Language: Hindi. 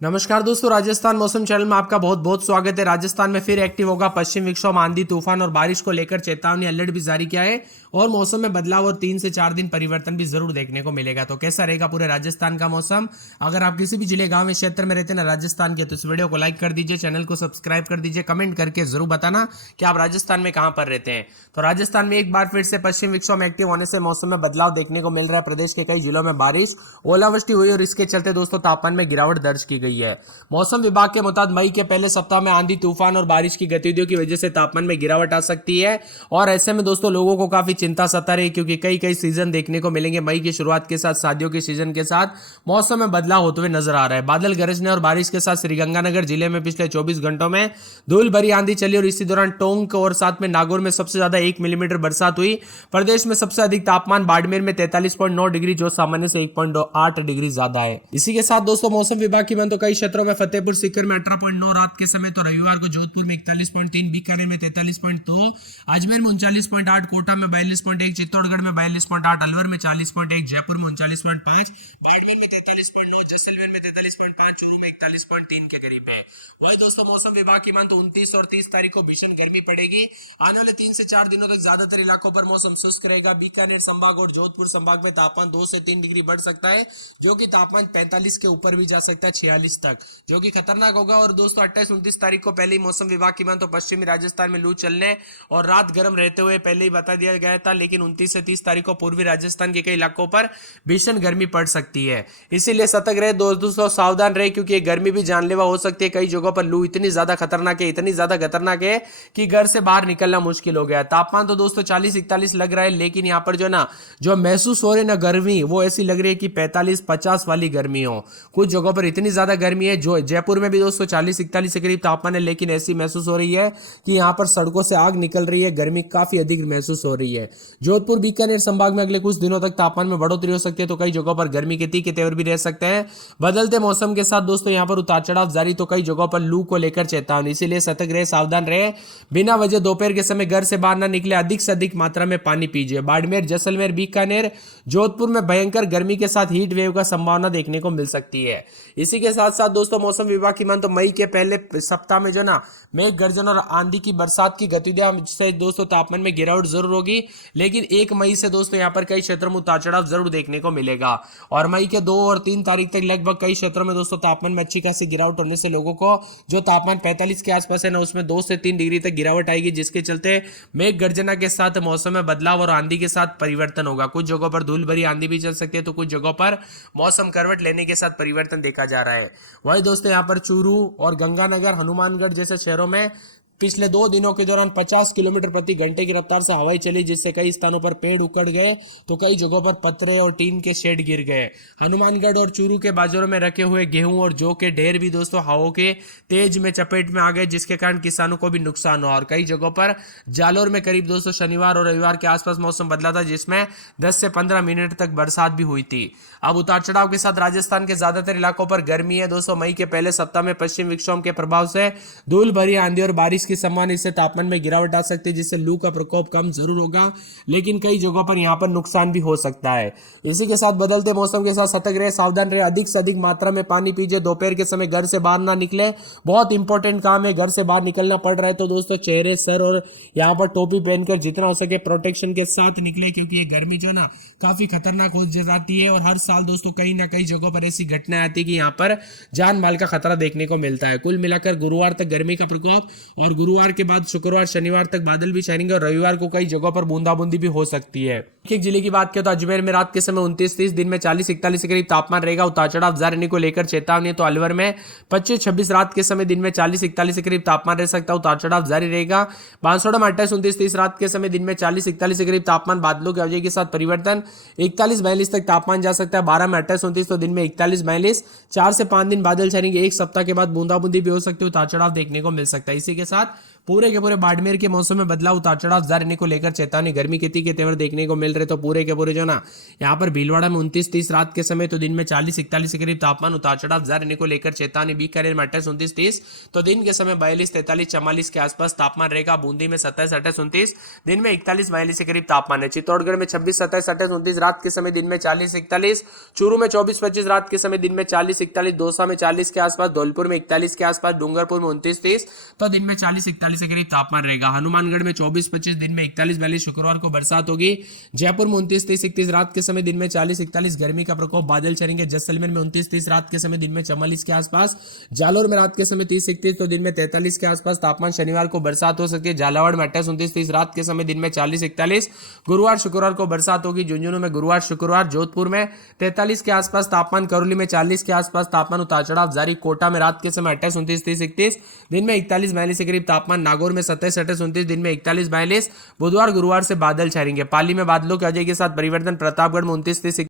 नमस्कार दोस्तों, राजस्थान मौसम चैनल में आपका बहुत बहुत स्वागत है। राजस्थान में फिर एक्टिव होगा पश्चिम विक्षोभ, आंधी तूफान और बारिश को लेकर चेतावनी अलर्ट भी जारी किया है और मौसम में बदलाव और 3 से 4 दिन परिवर्तन भी जरूर देखने को मिलेगा। तो कैसा रहेगा पूरे राजस्थान का मौसम? अगर आप किसी भी जिले, गांव या क्षेत्र में रहते हैं ना राजस्थान के, तो इस वीडियो को लाइक कर दीजिए, चैनल को सब्सक्राइब कर दीजिए, कमेंट करके जरूर बताना कि आप राजस्थान में कहां पर रहते हैं। तो राजस्थान में एक बार फिर से पश्चिम विक्षोभ एक्टिव होने से मौसम में बदलाव देखने को मिल रहा है। प्रदेश के कई जिलों में बारिश, ओलावृष्टि हुई और इसके चलते दोस्तों तापमान में गिरावट दर्ज की गई है। मौसम विभाग के मुताबिक मई के पहले सप्ताह में आंधी तूफान और बारिश की गतिविधियों की वजह से तापमान में गिरावट आ सकती है और ऐसे में दोस्तों लोगों को काफी चिंता सता रही, क्योंकि कई कई सीजन देखने को मिलेंगे। मई की शुरुआत के साथ शादियों के सीजन के साथ मौसम में बदलाव होते हुए नजर आ रहा है। बादल गरजने और बारिश के साथ श्रीगंगानगर जिले में पिछले 24 घंटों में धूल भरी आंधी चली और इसी दौरान टोंक और साथ में नागौर में सबसे ज्यादा 1 मिलीमीटर बरसात हुई। प्रदेश में सबसे अधिक तापमान बाड़मेर में 43.9 डिग्री, जो सामान्य से 1.8 डिग्री ज्यादा है। इसी के साथ दोस्तों मौसम विभाग की माने तो कई क्षेत्रों में फतेहपुर सीकर में 18.9 रात के समय, तो रविवार को जोधपुर में 41.3, बीकानेर में 43.2, अजमेर में 39.8, कोटा में 42.1, चित्तौड़गढ़ में 42.8, अलवर में 40.1, जयपुर में 39.5, बाड़मेर में 43.9, जैसलमेर में 43.5, चूरू में 41.3 के करीब है। वही दोस्तों मौसम विभाग की माने तो 29 और 30 तारीख को भीषण गर्मी पड़ेगी। आने वाले 3 से 4 दिनों तक ज्यादातर इलाकों पर मौसम शुष्क रहेगा। बीकानेर संभाग और जोधपुर संभाग में तापमान 2 से 3 डिग्री बढ़ सकता है, जो कि तापमान 45 के ऊपर भी जा सकता है, 46 तक, जो कि खतरनाक होगा। और दोस्तों 28-29 तारीख को पहले ही मौसम विभाग की मान तो पश्चिमी राजस्थान में लू चलने और रात गर्म रहते हुए पहले ही बता दिया गया था, लेकिन 29 से 30 तारीख को पूर्वी राजस्थान के कई इलाकों पर भीषण गर्मी पड़ सकती है। इसीलिए सतर्क रहे दोस्तों, सावधान रहे, क्योंकि ये गर्मी भी जानलेवा हो सकती है। कई जगहों पर लू इतनी ज्यादा खतरनाक है, इतनी ज्यादा खतरनाक है कि घर से बाहर निकलना मुश्किल हो गया। तापमान तो दोस्तों 40-41 लग रहा है, लेकिन यहाँ पर जो महसूस हो रही है ना गर्मी, वो ऐसी लग रही है कि 45-50 वाली गर्मी हो। कुछ जगहों पर इतनी ज्यादा गर्मी है, जो जयपुर में भी दोस्तों 40-41 के करीब तापमान है, लेकिन ऐसी महसूस हो रही है कि यहाँ पर सड़कों से आग निकल रही है। गर्मी काफी अधिक महसूस हो रही है। जोधपुर बीकानेर संभाग में अगले कुछ दिनों तक तापमान में बढ़ोतरी हो सकती है, तो कई जगहों पर गर्मी के तीखे तेवर भी रह सकते हैं। बदलते मौसम के साथ दोस्तों यहाँ पर उतार चढ़ाव जारी, तो कई जगहों पर लू को लेकर चेतावनी। इसीलिए सतर्क रहे, सावधान रहे, बिना वजह दोपहर के समय घर से बाहर न निकले, अधिक से अधिक मात्रा में पानी पीजिए। बाड़मेर, जैसलमेर, बीकानेर, जोधपुर में भयंकर गर्मी के साथ हीट वेव का संभावना देखने को मिल सकती है। इसी के साथ साथ दोस्तों मौसम विभाग की मान तो मई के पहले सप्ताह में मेघ गर्जन और आंधी की बरसात की गतिविधियां से दोस्तों तापमान में गिरावट जरूर होगी, लेकिन 1 मई से दोस्तों यहां पर कई क्षेत्रों में उतार चढ़ाव जरूर देखने को मिलेगा। और मई के 2 और 3 तारीख तक लगभग कई क्षेत्रों में दोस्तों तापमान में अच्छी खासी गिरावट होने से लोगों को जो तापमान 45 के आसपास है ना, उसमें 2 से 3 डिग्री तक गिरावट आएगी, जिसके चलते मेघ गर्जना के साथ मौसम में बदलाव और आंधी के साथ परिवर्तन होगा। कुछ जगहों पर धूल भरी आंधी भी चल सकती है, तो कुछ जगहों पर मौसम करवट लेने के साथ परिवर्तन देखा जा रहा है। वही दोस्तों यहाँ पर चूरू और गंगानगर, हनुमानगढ़ जैसे शहरों में पिछले 2 दिनों के दौरान 50 किलोमीटर प्रति घंटे की रफ्तार से हवाएं चली, जिससे कई स्थानों पर पेड़ उखड़ गए, तो कई जगहों पर पत्रे और टीन के शेड गिर गए। हनुमानगढ़ और चूरू के बाजारों में रखे हुए गेहूं और जौ के ढेर भी दोस्तों हवाओं के तेज में चपेट में आ गए, जिसके कारण किसानों को भी नुकसान हुआ। और कई जगहों पर जालोर में करीब दोस्तों शनिवार और रविवार के आसपास मौसम बदला था, जिसमें 10 से 15 मिनट तक बरसात भी हुई थी। अब उतार चढ़ाव के साथ राजस्थान के ज्यादातर इलाकों पर गर्मी है दोस्तों। मई के पहले सप्ताह में पश्चिम विक्षोभ के प्रभाव से धूल भरी आंधी और बारिश की संभावना, इससे तापमान में गिरावट आ सकती है, जिससे लू का प्रकोप कम जरूर होगा, लेकिन कई जगहों पर यहां पर नुकसान भी हो सकता है। इसी के साथ बदलते मौसम के साथ सतर्क रहे, सावधान रहे, अधिक से अधिक मात्रा में पानी पीजिए। दोपहर के समय घर से बाहर ना निकले, बहुत इंपॉर्टेंट काम है। घर से बाहर निकलना पड़ रहा है तो दोस्तों चेहरे, सर और यहाँ पर टोपी पहनकर जितना हो सके प्रोटेक्शन के साथ निकले, क्योंकि ये गर्मी काफी खतरनाक हो जाती है। और हर साल दोस्तों कहीं ना कई जगहों पर ऐसी घटनाएं आती है कि यहाँ पर जान माल का खतरा देखने को मिलता है। कुल मिलाकर गुरुवार तक गर्मी का प्रकोप, और गुरुवार के बाद शुक्रवार, शनिवार तक बादल भी छाएंगे और रविवार को कई जगहों पर बूंदाबूंदी भी हो सकती है। एक जिले की बात करें तो अजमेर में रात के समय 29-30, दिन में 40-41 के करीब तापमान रहेगा। उतार चढ़ाव जारी रहने को लेकर चेतावनी। तो अलवर में 25-26 रात के समय, दिन में 40-41 के करीब तापमान रह सकता है, उतार चढ़ाव जारी रहेगा। बांसवाड़ा में 28-29-30 रात के समय, दिन में 40-41 के करीब तापमान, बादलों की वजह के साथ परिवर्तन, 41-42 तक तापमान जा सकता है। 12 में 28-29, तो दिन में 41-42, 4 से 5 दिन बादल छाएंगे। एक सप्ताह के बाद बूंदाबूंदी भी हो सकती है, उतार चढ़ाव देखने को मिल सकता है। इसी के साथ पूरे के पूरे बाड़मेर के मौसम में बदलाव उतार चढ़ाव जारी रहने को लेकर चेतावनी, गर्मी के तीखे तेवर देखने को मिल रहे। तो पूरे के पूरे जो ना यहाँ पर भीलवाड़ा में 29-30 रात के समय, तो दिन में 40-41 के करीब तापमान उतार चढ़ाव जारी रहने को लेकर चेतावनी। बीकानेर में 28-29-30, तो दिन के समय 42-43-44 के आसपास तापमान रहेगा। बूंदी में 27-28-29, दिन में 41-42 के करीब तापमान है। चित्तौड़गढ़ में 26-27-28-29 रात के समय, दिन में 40-41, चूरू में 24-25 रात के समय, दिन में 40-41, दौसा में 40 के आसपास, धौलपुर में 41 के आसपास, डूंगरपुर में 29-30, तो दिन में 40-41 के करीब तापमान रहेगा। हनुमानगढ़ में 24-25, दिन में 41-42, शुक्रवार को बरसात होगी। जयपुर में 29-30-31 रात के समय, दिन में 40-41, गर्मी का प्रकोप, बादल छाएंगे। जैसलमेर में 29-30 रात के समय, दिन में 44 के आसपास। जालोर में रात के समय 30-31, तो दिन में 43 के आसपास तापमान। शनिवार को बरसात हो सकती है। झालावाड़ में 28-29-30 रात के समय, दिन में 40-41, गुरुवार शुक्रवार को बरसात होगी। झुंझुनू में गुरुवार शुक्रवार, जोधपुर में 43 के आसपास तापमान, करौली में 40 के आसपास तापमान, उतार चढ़ाव जारी। कोटा में रात के समय 28-29-30-31, दिन में 41-42 के करीब तापमान। नागौर में 27-28-29, दिन में 41-42, बुधवार गुरुवार से बादल छाएंगे। पाली में बादलों के अजय के साथ परिवर्तन। प्रतापगढ़ में 29-30